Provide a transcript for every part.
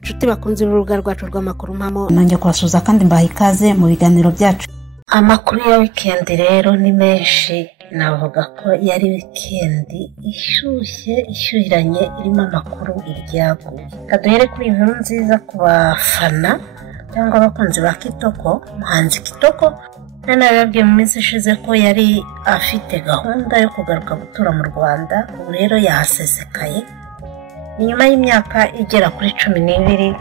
Inshuti bakunze urubuga rwacu rw'amakuru mpamo, nongeye kubasuhuza kandi mbaha ikaze mu biganiro byacu. Amakuru ya weekend rero ni menshi, navuga ko yari weekend ishyuhiranye irimo amakuru iryaguye. Kaduhere kuri inkuru nziza ku bafana cyangwa abakunzi ba Kitoko. Umuhanzi Kitoko nanababwiye mu minsi ishize ko yari afite gahunda yo kugaruka gutura mu Rwanda, ubu rero yahasesekaye nyuma y'imyaka igera kuri 12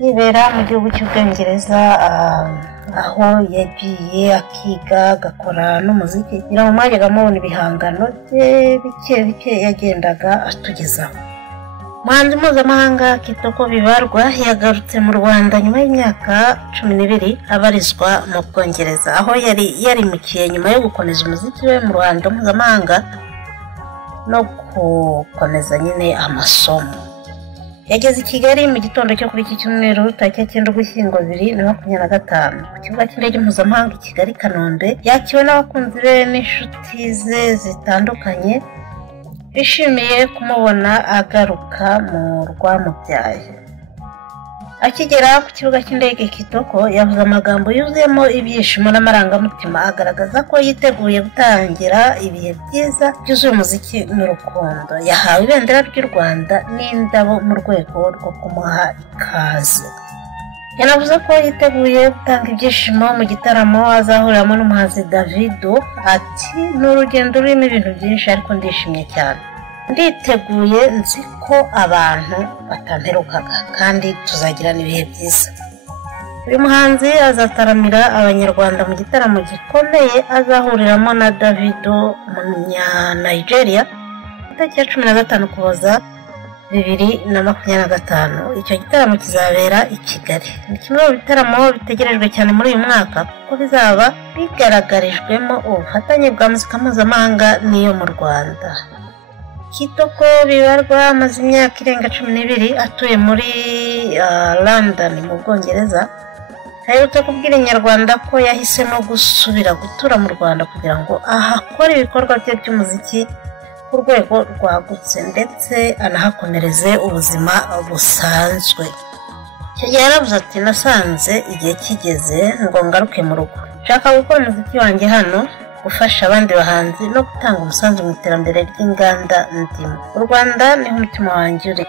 yibera mu gihugu cy'Ubwongereza, aho yagiye akiga agakora n'umuziki. Nyuma mwajyaga mubona ibihangano bye bike yagendaga atugezaho. Umuhanzi mpuzamahanga Kitoko Bibarwa yagarutse mu Rwanda nyuma y'imyaka 12 abarizwa mu Bwongereza, aho yari yarimukiye nyuma yo gukomeza umuziki we mu Rwanda mpuzamahanga no gukomeza nyine amasomo. Yageze i Kigali mu gitondo cyo kuri iki cyumweru tariki 9 Ugushyingo 2025 ku kibuga cy'indege mpuzamahanga i Kigali Kanombe. Yakiwe n'abakunzi be n'inshuti ze zitandukanye bishimiye kumubona agaruka mu rwamubyaye. Akigera ku kibuga cy'indege, Kitoko yavuze amagambo yuzuyemo ibyishimo n'amarangamutima, agaragaza ko yiteguye gutangira ibihe byiza byuzuye umuziki n'urukundo. Yahawe ibendera ry'u Rwanda n'indabo mu rwego rwo kumuha ikaze. Yanavuze ko yiteguye gutanga ibyishimo mu gitaramo azahuriramo n'umuhanzi Davido. Ati ni urugendo rurimo ibintu byinshi ariko ndishimye cyane, nditeguye, nzi ko abantu batamperukaga kandi tuzagirana ibihe byiza. Uyu muhanzi azataramira abanyarwanda mu gitaramo gikomeye azahuriramo na Davido Nigeria tariki 15 Ukuboza 2025. Icyo gitaramo kizabera i Kigali. Ni kimwe mu bitaramo bitegerejwe cyane muri uyu mwaka kuko bizaba bigaragarijwemo ubufatanye bwa muzika mpuzamahanga n'iyo mu Rwanda. Kitoko Bibarwa amaze imyaka irenga 12 atuye muri London mu Bwongereza. Aherutse kubwira Inyarwanda ko yahisemo gusubira gutura mu Rwanda kugira ngo ahakore ibikorwa bye by'umuziki ku rwego rwagutse ndetse anahakomereze ubuzima busanzwe. Icyo gihe yaravuze ati nasanze igihe kigeze ngo ngaruke mu rugo, nshaka gukora umuziki wanjye hano, gufasha abandi bahanzi no gutanga umusanzu mu iterambere ry'inganda ndimo. U Rwanda niho umutima wanjye uri.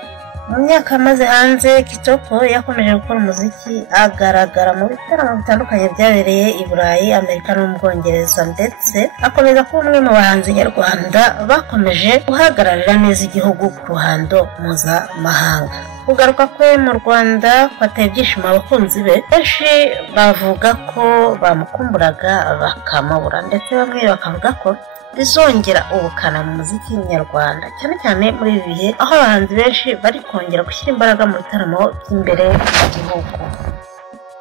Mu myaka amaze hanze, Kitoko yakomeje gukora umuziki, agaragara mu bitaramo bitandukanye byabereye i Burayi, Amerika no mu Bwongereza, ndetse akomeza kuba umwe mu bahanzi nyarwanda bakomeje guhagararira neza igihugu ku ruhando mpuzamahanga. Kugaruka kwe mu Rwanda kwateye ibyishimo abakunzi be. Benshi bavuga ko bamukumburaga bakamubura, ndetse bamwe bakavuga ko bizongera ubukana mu muziki nyarwanda, cyane cyane muri ibi bihe aho abahanzi benshi bari kongera gushyira imbaraga mu bitaramo by'imbere mu gihugu.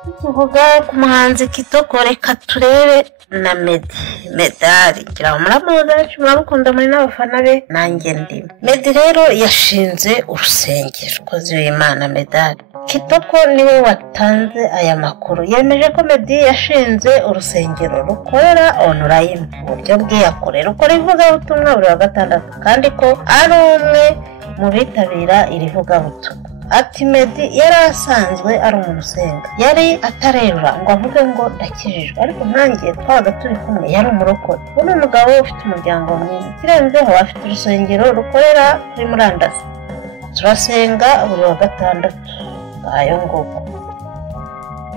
Tukivuga ku muhanzi Kitoko, reka turebe na Medali. Ngira ngo muramuzi, benshi muramukunda muri n'abafana be, nanjye ndimo. Meddy rero yashinze urusengero. Kozi w'Imana Medali. Kitoko niwe watanze aya makuru. Yemeje ko Meddy yashinze urusengero rukorera online mu buryo bw'iyakure, rukora ivugabutumwa buri wa gatandatu, kandi ko ari umwe mu bitabira iri vugabutumwa. Ati Meddy yari asanzwe ari umuntu usenga, yari atarerura ngo avuge ngo ndakijijwe, ariko nkanjye twabaga turi kumwe, yari umurokore. Ubu ni umugabo ufite umuryango mwiza, ikirenzeho afite urusengero rukorera kuri murandasi. Turasenga buri wa gatandatu. Ayo nguko.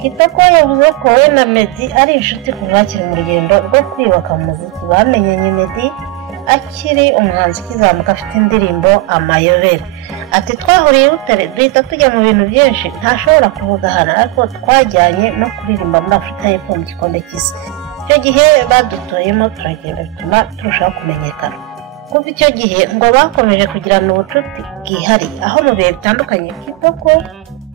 Kitoko yavuze ko we na Meddy ari inshuti kuva akiri mu rugendo rwo kwiyubaka mu muziki. Bamenyanye Meddy akiri umuhanzi ukizamuka afite indirimbo Amayobera. Ati twahuriye Butare duhita tujya mu bintu byinshi ntashobora kuvuga hano, ariko twajyanye no kuririmba muri Afurika y'Epfo mu gikombe cy'isi. Icyo gihe badutoyemo turagenda bituma turushaho kumenyekana. Kuva icyo gihe ngo bakomeje kugirana ubucuti bwihariye, aho mu bihe bitandukanye Kitoko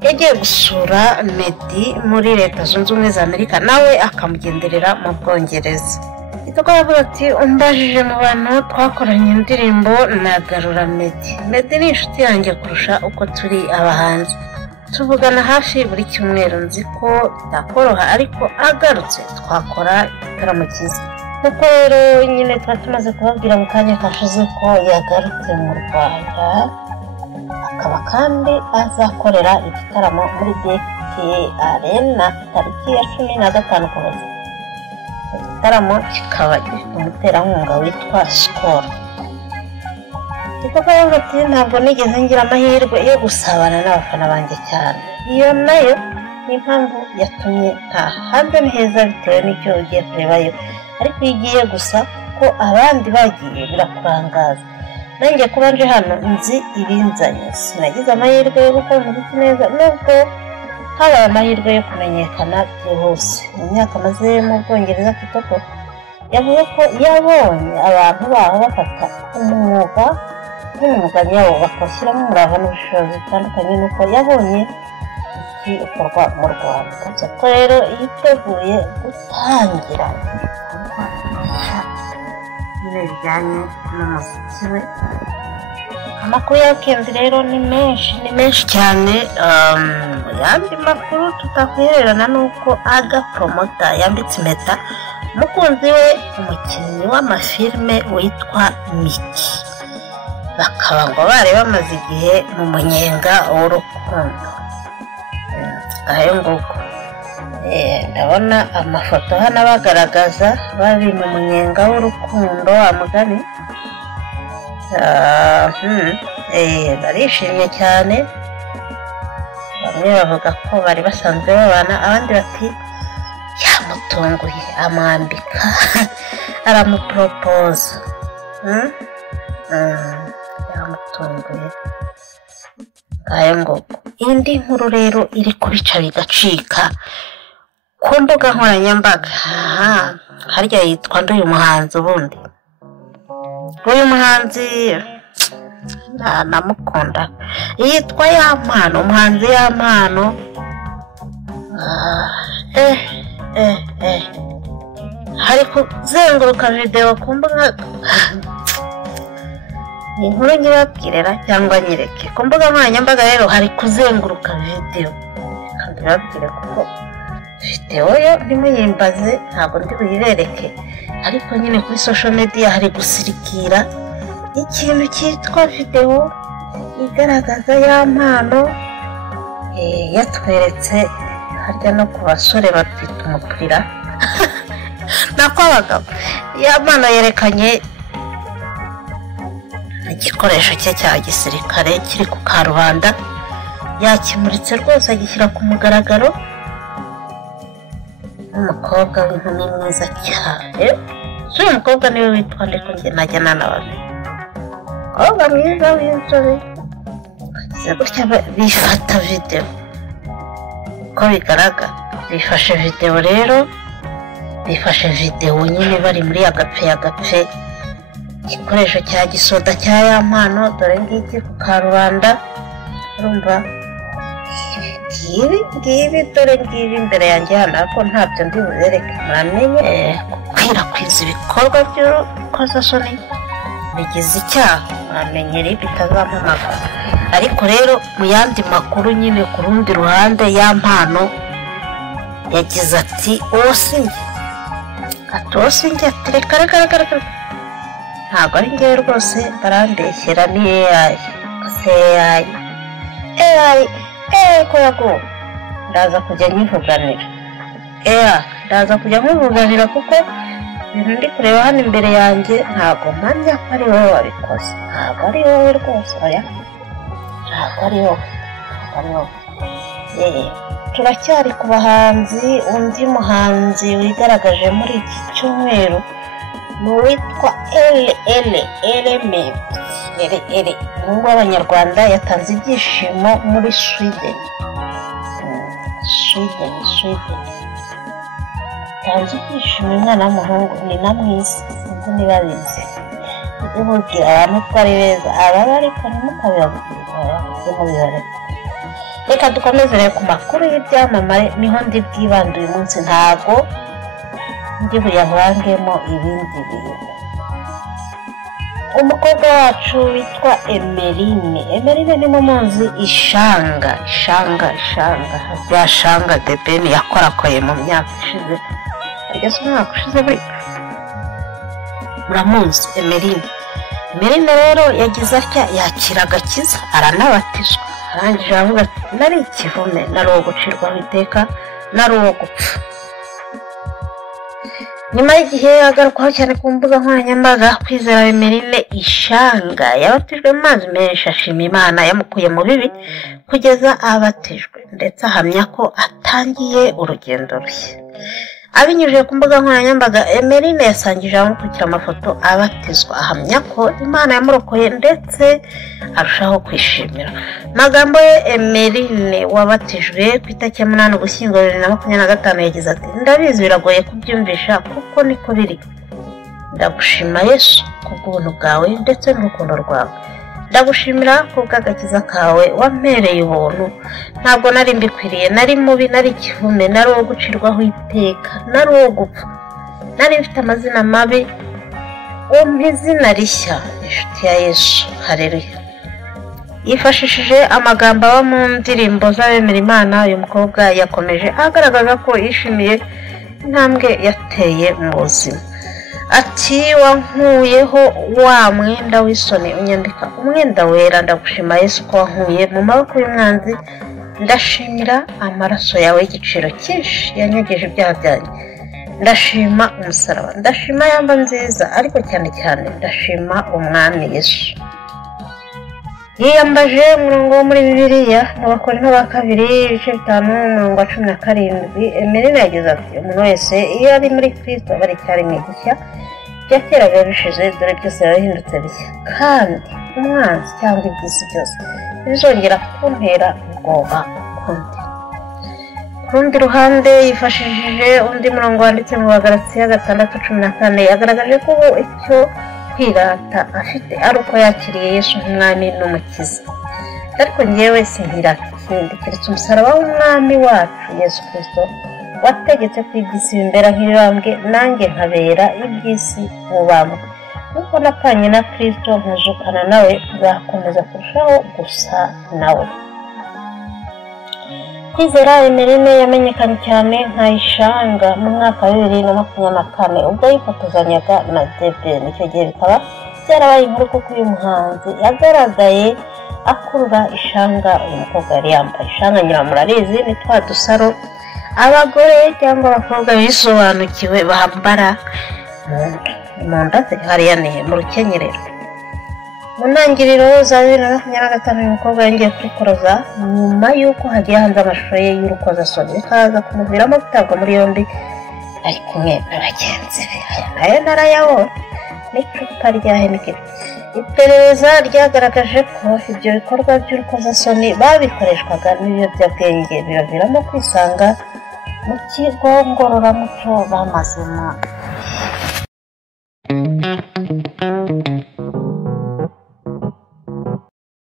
yagiye gusura Meddy muri Leta Zunze Ubumwe za Amerika, nawe akamugenderera mu Bwongereza. Kitoko yavuze ati umbajije mu bantu twakoranye indirimbo nagarura Meddy. Meddy ni inshuti yanjye kurusha uko turi abahanzi, tuvugana hafi buri cyumweru. Nzi ko bitakoroha, ariko agarutse twakora igitaramo cyiza. Kuko rero nyine tuba tumaze kubabwira mu kanya kashize ko yagarutse mu Rwanda, akaba kandi azakorera igitaramo muri BK Arena tariki ya 15 Ukuboza. Igitaramo kikaba gifite umuterankunga witwa Skol. Igikorwa rero ati ntabwo nigeze ngira amahirwe yo gusabana n'abafana banjye cyane. Iyo nayo ni impamvu yatumye ntaha. Hanze ni heza bitewe n'icyo ugiye kurebayo, ariko iyo ugiye gusa ko abandi bagiye birakurangaza. Nanjye kuba nje hano nzi ibinzanye, sinagize amahirwe yo gukora umuziki neza, nubwo habaye amahirwe yo kumenyekana byihuse. Mu myaka maze mu Bwongereza, Kitoko yavuze ko yabonye abantu baho bafata umwuga nk'umwuga nyawo bakawushyiramo umurava n'ubushobozi butandukanye, nuko yabonye iki ukorwa mu Rwanda. Ko rero yiteguye gutangira bijyanye n'umuziki we. Amakuru ya Kenzi rero ni menshi cyane. Yandi makuru tutakwihererana nuko Aga Promota yambitse impeta umukunzi we, umukinnyi w'amafilme witwa Miki. Bakaba ngo bari bamaze igihe mu munyenga w'urukundo. Ayo nguko ndabona amafoto hano bagaragaza bari mu munyenga w'urukundo amugani. Barishimye cyane, bamwe bavuga ko bari basanzwe babana, abandi bati yamutunguye amwambika aramupropose. Yamutunguye. Ayo nguko. Indi nkuru rero iri kubica bigacika ku mbuga nkoranyambaga. Harya yitwa uyu muhanzi ubundi. Uyu muhanzi namukunda, yitwa Yampano, umuhanzi Yampano. Hari kuzenguruka video ku mbuga, inkuru nyibabwirera cyangwa nyireke. Ku mbuga nkoranyambaga rero hari kuzenguruka video, kandi babwire kuko video yo nimuyimbaze ntabwo ndi buyibereke, ariko nyine kuri social media hari gusirikira ikintu cyitwa video igaragaza Yampano yatweretse harya no ku basore batwita umupira nako abagabo. Yampano yerekanye igikoresho cye cya gisirikare kiri ku karubanda, yakimuritse rwose agishyira ku mugaragaro. Umukobwa w'inkumi mwiza cyane. Uyu mukobwa niwe witwa ndeko njye najya nanabaze. Umukobwa mwiza w'inzobe. Gutya bifata video. Uko bigaragara bifashe video rero, bifashe video nyine bari muri agapfe igikoresho cya gisoda cya Yampano. Dore ngiki ku karubanda, urumva ngibi dore ngibi imbere yanjye hano, ariko ntabyo ndi buzereke. Muramenye gukwirakwiza ibikorwa by'urukozasoni bigize icyaha, muramenye ribi itazampamagara. Ariko rero mu yandi makuru nyine ku rundi ruhande, Yampano yagize ati uwo sinjye, ati reka ntabwo ari ngewe rwose, barambeshyera ni AI ko yago. Ndaza kujya nyivuganira, ndaza kujya nyivuganira kuko ibintu ndi kureba hano imbere yanjye ntabwo mpamya ko ari wowe wabikoze. Ntabwo ari wowe rwose, oya, ntabwo ari wowe. Turacyari ku bahanzi. Undi muhanzi wigaragaje muri iki cyumweru ni uwitwa umuhungu w'Abanyarwanda yatanze ibyishimo muri Sweden. Yatanze ibyishimo umwana w'umuhungu, ni na mwiza, sinzi niba bizi. Ujye mubwira abantu ko ari beza, ababa ariko ntimukabibabwira. Reka dukomeze rero ku makuru y'ibyamamare, niho ndi bwibanda uyu munsi, ntago ndi buyavangemo ibindi bintu. Umukobwa wacu witwa Emeline ni mumuzi Ishanga rya Shanga The Ben yakorakoye mu myaka ishize, ageze umwaka ushize muramuzi Emeline rero yagize atya yakira agakiza, aranabatizwa. arangije aravuga ati nari ikivume, nari uwo gucirwaho iteka, nari uwo gupfa. nyuma y'igihe agarukwaho cyane ku mbuga nkoranyambaga, Kwizera Emeline Ishanga yabatijwe mu mazi menshi, ashima Imana yamukuye mu bibi kugeza abatijwe, ndetse ahamya ko atangiye urugendo rushya. Abinyujije ku mbuga nkoranyambaga, Emeline yasangije abamukurikira amafoto abatizwa, ahamya ko Imana yamurokoye ndetse arushaho kwishimira. Magambo ye, Emeline wabatijwe ku itariki ya 8 Ugushyingo 2025 yagize ati ndabizi biragoye kubyumvisha kuko niko biri. Ndagushima Yesu kubw'ubuntu bwawe ndetse n'urukundo rwawe. Ndagushimira kubw'agakiza kawe wampereye ubuntu. Ntabwo nari mbikwiriye, nari mubi, nari ikivume, nari uwo gucirwaho iteka, nari uwo gupfa, nari mfite amazina mabi. Umpa izina rishya, inshuti ya Yesu. Haleluya. Yifashishije amagambo aba mu ndirimbo z'abemera Imana, uyu mukobwa yakomeje agaragaza ko yishimiye intambwe yateye mu buzima. Ati wankuyeho wa mwenda w'isoni unyambika umwenda wera. Ndagushima Yesu ko wankuye mu maboko y'umwanzi. Ndashimira amaraso yawe y'igiciro cyinshi yanyogeje ibyaha byanjye. Ndashima umusaraba, ndashima yamba nziza, ariko cyane cyane ndashima umwami Yesu. Yiyambaje umurongo wo muri Bibiliya mu Bakorinto ba 2:5-17. Emeline yagize ati umuntu wese iyo ari muri Kristo aba aracyari mu gishya, ibya kera biba bishize, dore byose birahindutse bishya, kandi umwanzi cyangwa iby'isi byose bizongera kuntera ubwoba ukundi. Ku rundi ruhande, yifashishije undi murongo wanditse mu Bagalatiya 6:14, yagaragaje ko icyo kwirata afite ari uko yakiriye Yesu nk'umwami n'umukiza. Ariko njyewe sinkirata ikindi keretse umusaraba w'umwami wacu Yesu Kristo wategetse ko iby'isi bimbera nk'ibambwe, nanjye nkabera iby'isi mubambwe. Nuko napanye na Kristo nkazukana nawe, nzakomeza kurushaho gusa nawe. Kwizera Emeline yamenyekanye cyane nka Ishanga mu mwaka wa 2024 ubwo yifotozanyaga na Deben. Icyo gihe bikaba byarabaye inkuru kuko uyu muhanzi yagaragaye akurura Ishanga. Uyu mukobwa yari yambaye Ishanga, nyira murarizi ni twa dusaro abagore cyangwa abakobwa bisobanukiwe bambara mu nda hariya ni mu rukenyerero. Mu ntangiriro za 2025 uyu mukobwa yongeye kwikoroza nyuma y'uko hagiye hanze amashusho ye y'urukozasoni, bikaza kumuviramo gutabwa muri yombi ari kumwe na bagenzi be. Aya nayo narayabonye n'icupa rya Heineken. Iperereza ryagaragaje ko ibyo bikorwa by'urukozasoni babikoreshwaga n'ibiyobyabwenge, biraviramo kwisanga mu kigo ngororamuco bamazemo